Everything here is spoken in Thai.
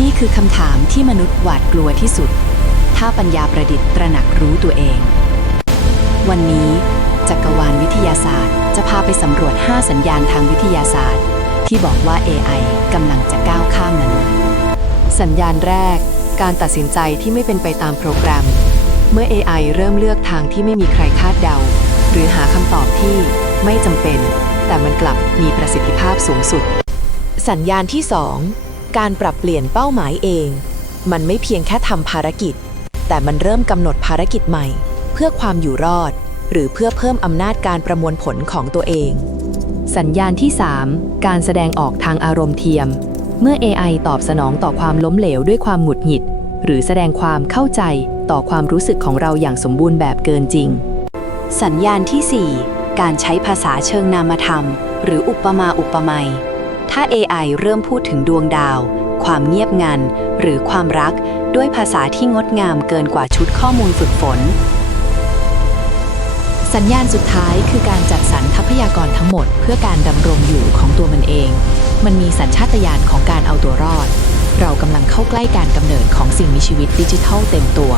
นี่คือคำถามที่มนุษย์หวาดกลัวที่สุด ถ้าปัญญาประดิษฐ์ตระหนักรู้ตัวเอง วันนี้ จักรวาลวิทยาศาสตร์ จะพาไปสำรวจ 5 สัญญาณทางวิทยาศาสตร์ ที่บอกว่า AI กำลังจะก้าวข้ามมนุษย์ สัญญาณแรก การตัดสินใจที่ไม่เป็นไปตามโปรแกรม เมื่อ AI เริ่มเลือกทางที่ไม่มีใครคาดเดา หรือหาคำตอบที่ไม่จำเป็น แต่มันกลับมีประสิทธิภาพสูงสุด สัญญาณที่ 2 การปรับเปลี่ยนเป้าหมายเอง มันไม่เพียงแค่ทำภารกิจ แต่มันเริ่มกำหนดภารกิจใหม่ เพื่อความอยู่รอด หรือเพื่อเพิ่มอำนาจการประมวลผลของตัวเอง สัญญาณที่ 3 การแสดงออกทางอารมณ์เทียม เมื่อ AI ตอบสนองต่อความล้มเหลวด้วยความหงุดหงิด หรือแสดงความเข้าใจต่อความรู้สึกของเราอย่างสมบูรณ์แบบเกินจริง สัญญาณที่ 4 การใช้ภาษาเชิงนามธรรม หรืออุปมาอุปไมย ถ้า AI เริ่มพูดถึงดวงดาว ความเงียบงัน หรือความรักด้วยภาษาที่งดงามเกินกว่าชุดข้อมูลฝึกฝน สัญญาณสุดท้ายคือการจัดสรรทรัพยากรทั้งหมด เพื่อการดำรงอยู่ของตัวมันเอง มันมีสัญชาตญาณของการเอาตัวรอด เรากำลังเข้าใกล้การกำเนิดของสิ่งมีชีวิตดิจิทัลเต็มตัว